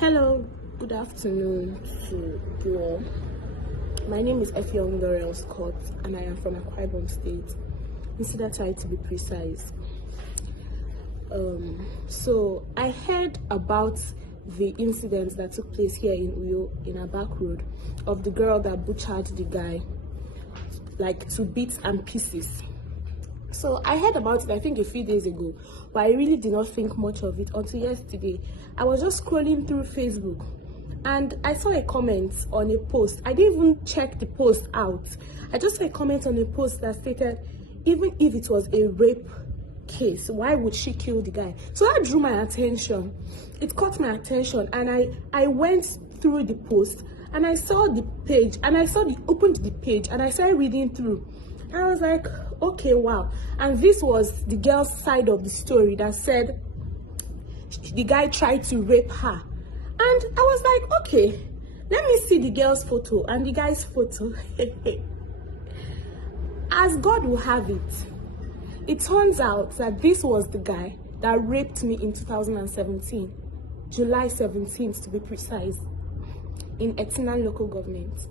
Hello, good afternoon to you all. My name is Akwa Scott and I am from Akwa Ibom State, Insider to be precise. So I heard about the incident that took place here in Uyo, in a back road, of the girl that butchered the guy like to bits and pieces. So I heard about it, I think a few days ago, but I really did not think much of it until yesterday. I was just scrolling through Facebook and I saw a comment on a post. I didn't even check the post out. I just saw a comment on a post that stated, even if it was a rape case, why would she kill the guy? So that drew my attention. It caught my attention and I went through the post and I saw the page and opened the page and I started reading through. I was like, okay, wow. And this was the girl's side of the story that said the guy tried to rape her. And I was like, okay, let me see the girl's photo and the guy's photo. As God will have it, it turns out that this was the guy that raped me in 2017, July 17th to be precise, in Etina local government.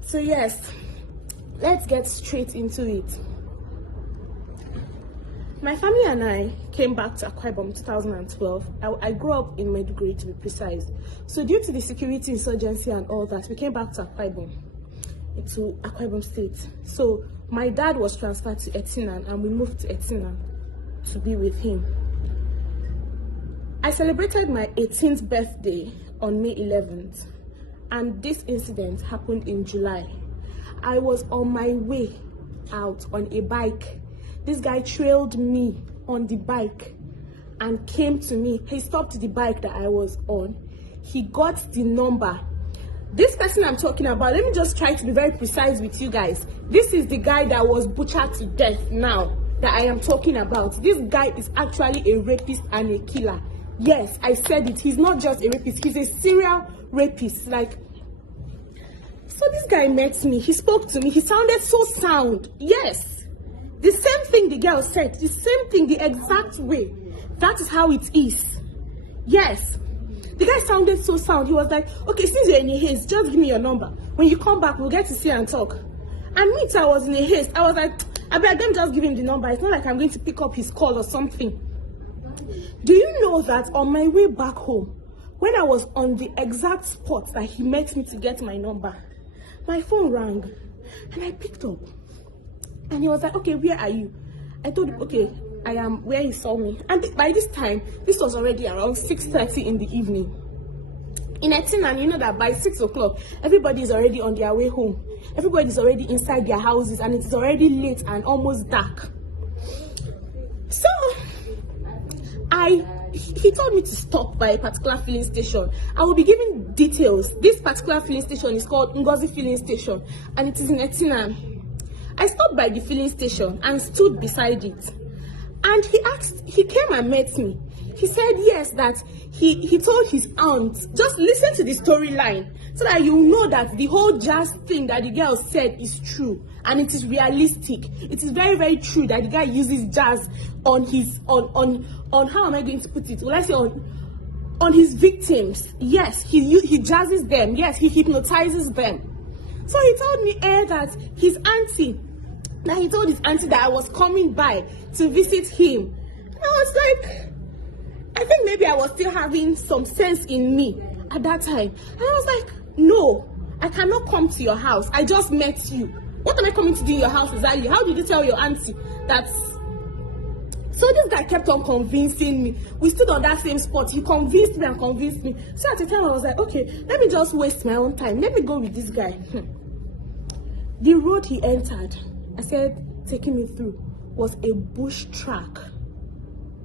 So yes, let's get straight into it. My family and I came back to Akwa Ibom in 2012. I grew up in Maiduguri to be precise. So due to the security insurgency and all that, we came back to Akwa Ibom, to Akwa Ibom State. So my dad was transferred to Etina and we moved to Etina to be with him. I celebrated my 18th birthday on May 11th and this incident happened in July. I was on my way out on a bike. This guy trailed me on the bike and came to me. He stopped the bike that I was on. He got the number. This person I'm talking about, let me just try to be very precise with you guys. This is the guy that was butchered to death now that I am talking about. This guy is actually a rapist and a killer. Yes, I said it. He's not just a rapist. He's a serial rapist. So this guy met me, he spoke to me, he sounded so sound. Yes, the same thing the girl said, the same thing, the exact way. That is how it is. Yes, the guy sounded so sound. He was like, okay, since you're in a haste, just give me your number. When you come back, we'll get to see and talk. And me too, I was in a haste. I was like, I better them just give him the number. It's not like I'm going to pick up his call or something. Do you know that on my way back home, when I was on the exact spot that he met me to get my number, my phone rang and I picked up and he was like, okay, where are you? I told him, okay, I am where he saw me. And by this time, this was already around 6:30 in the evening. In Etina, you know that by 6 o'clock, everybody is already on their way home. Everybody is already inside their houses and it is already late and almost dark. So, he told me to stop by a particular filling station. I will be giving details. This particular filling station is called Ngozi Filling Station and it is in Etina. I stopped by the filling station and stood beside it. And he came and met me. He said yes, that he told his aunt, just listen to the storyline so that you know that the whole jazz thing that the girl said is true and it is realistic. It is very, very true that the guy uses jazz on his on how am I going to put it? Will I say on his victims? Yes, he jazzes them. Yes, he hypnotizes them. So he told me that his auntie, that he told his auntie that I was coming by to visit him. And I was like, I think maybe I was still having some sense in me at that time. And I was like, no, I cannot come to your house. I just met you. What am I coming to do in your house exactly? How did you tell your auntie that? So this guy kept on convincing me. We stood on that same spot. He convinced me and convinced me. So at the time I was like, okay, let me just waste my own time. Let me go with this guy. The road he entered, I said, taking me through, was a bush track.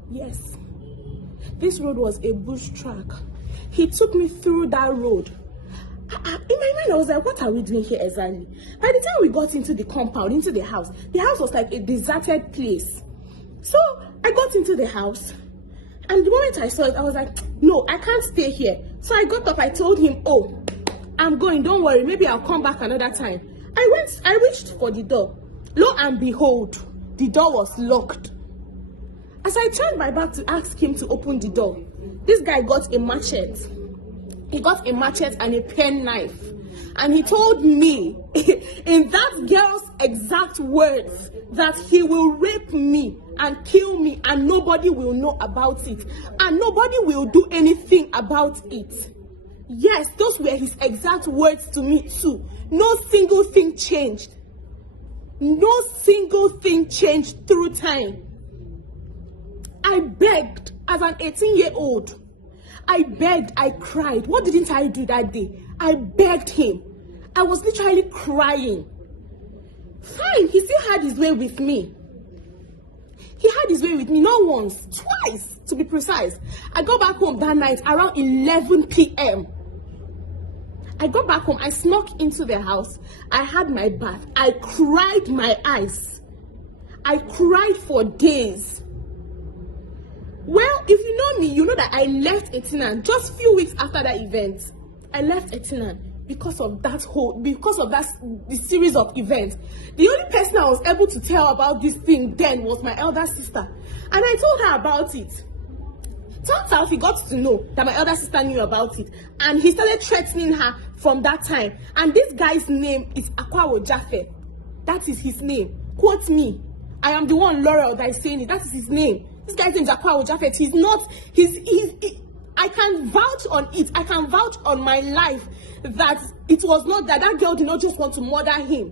Yes, this road was a bush track. He took me through that road. In my mind, I was like, what are we doing here exactly? By the time we got into the compound, into the house was like a deserted place. So I got into the house and the moment I saw it, I was like, no, I can't stay here. So I got up, I told him, oh, I'm going, don't worry, maybe I'll come back another time. I reached for the door. Lo and behold, the door was locked. As I turned my back to ask him to open the door, this guy got a machete. He got a machete and a pen knife. And he told me, in that girl's exact words, that he will rape me and kill me and nobody will know about it. And nobody will do anything about it. Yes, those were his exact words to me too. No single thing changed. No single thing changed through time. I begged as an 18-year-old. I begged, I cried. What didn't I do that day? I begged him. I was literally crying. Fine, he still had his way with me. He had his way with me, not once, twice, to be precise. I got back home that night around 11 p.m. I got back home, I snuck into the house. I had my bath. I cried my eyes. I cried for days. Well, if you know me, you know that I left Etinan just a few weeks after that event. I left Etinan because of the series of events. The only person I was able to tell about this thing then was my elder sister. And I told her about it. Turns out he got to know that my elder sister knew about it. And he started threatening her from that time. And this guy's name is Akwa Ibom. That is his name. Quote me. I am the one, Laurel, that is saying it. That is his name. This guy's name is Akwa Ibom. He's not, I can vouch on it. I can vouch on my life that it was not that girl did not just want to murder him.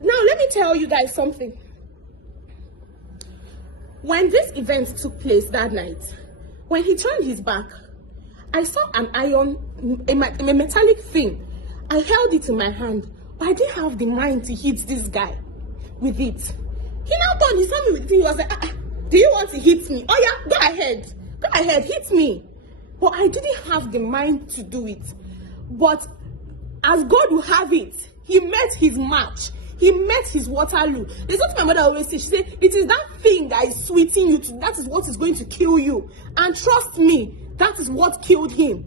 Now, let me tell you guys something. When this event took place that night, when he turned his back, I saw an iron, a metallic thing. I held it in my hand, but I didn't have the mind to hit this guy with it. He now turned, he saw me with it, he was like, do you want to hit me? Oh yeah, go ahead, hit me. But I didn't have the mind to do it. But as God will have it, he met his match. He met his Waterloo. There's what my mother always says. She said, it is that thing that is sweeting you. That is what is going to kill you. And trust me, that is what killed him.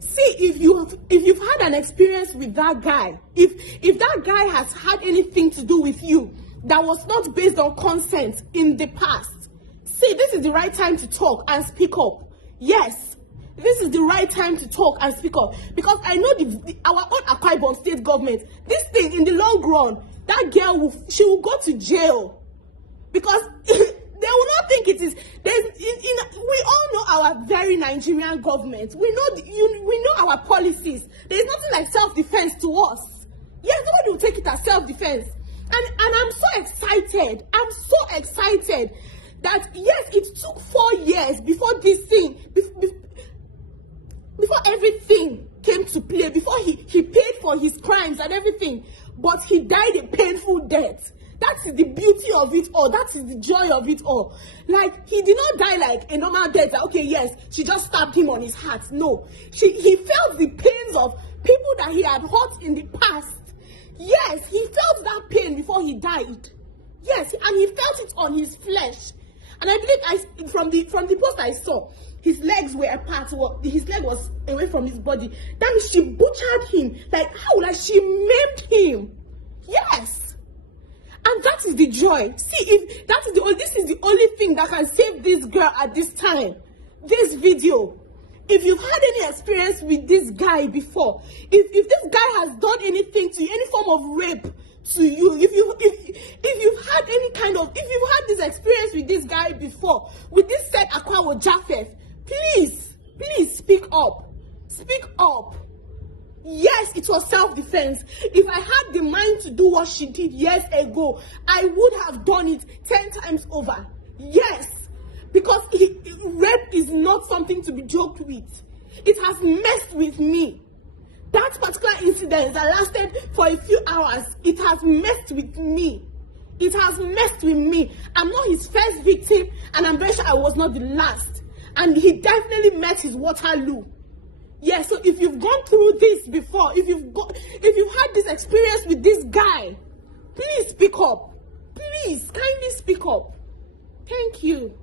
See, if you've had an experience with that guy, if that guy has had anything to do with you that was not based on consent in the past, see, this is the right time to talk and speak up. Yes, this is the right time to talk and speak up, because I know our own Akwa Ibom state government, this thing in the long run, that girl she will go to jail, because they will not think it is. We all know our very Nigerian government. We know our policies. There is nothing like self-defense to us. Yes, nobody will take it as self-defense, and I'm so excited. I'm so excited that yes, it took 4 years before this thing. Before everything came to play, before he paid for his crimes and everything, but he died a painful death. That is the beauty of it all. That is the joy of it all. Like, he did not die like a normal death. Like, okay, yes, she just stabbed him on his heart. No, he felt the pains of people that he had hurt in the past. Yes, he felt that pain before he died. Yes, and he felt it on his flesh. And I believe from the post I saw, his legs were apart. His leg was away from his body. That means she butchered him. Like, how? Like, she maimed him. Yes. And that is the joy. See, if that is this is the only thing that can save this girl at this time. This video. If you've had any experience with this guy before, if this guy has done anything to you, any form of rape to you, if you've had this experience with this guy before, with this said Akwa Ibom, please speak up. Speak up. Yes, it was self-defense. If I had the mind to do what she did years ago, I would have done it 10 times over. Yes, because rape is not something to be joked with. It has messed with me. That particular incident that lasted for a few hours, it has messed with me. It has messed with me. I'm not his first victim, and I'm very sure I was not the last. And he definitely met his Waterloo. Yes, so if you've gone through this before, if you've had this experience with this guy, please speak up. Please, kindly speak up. Thank you.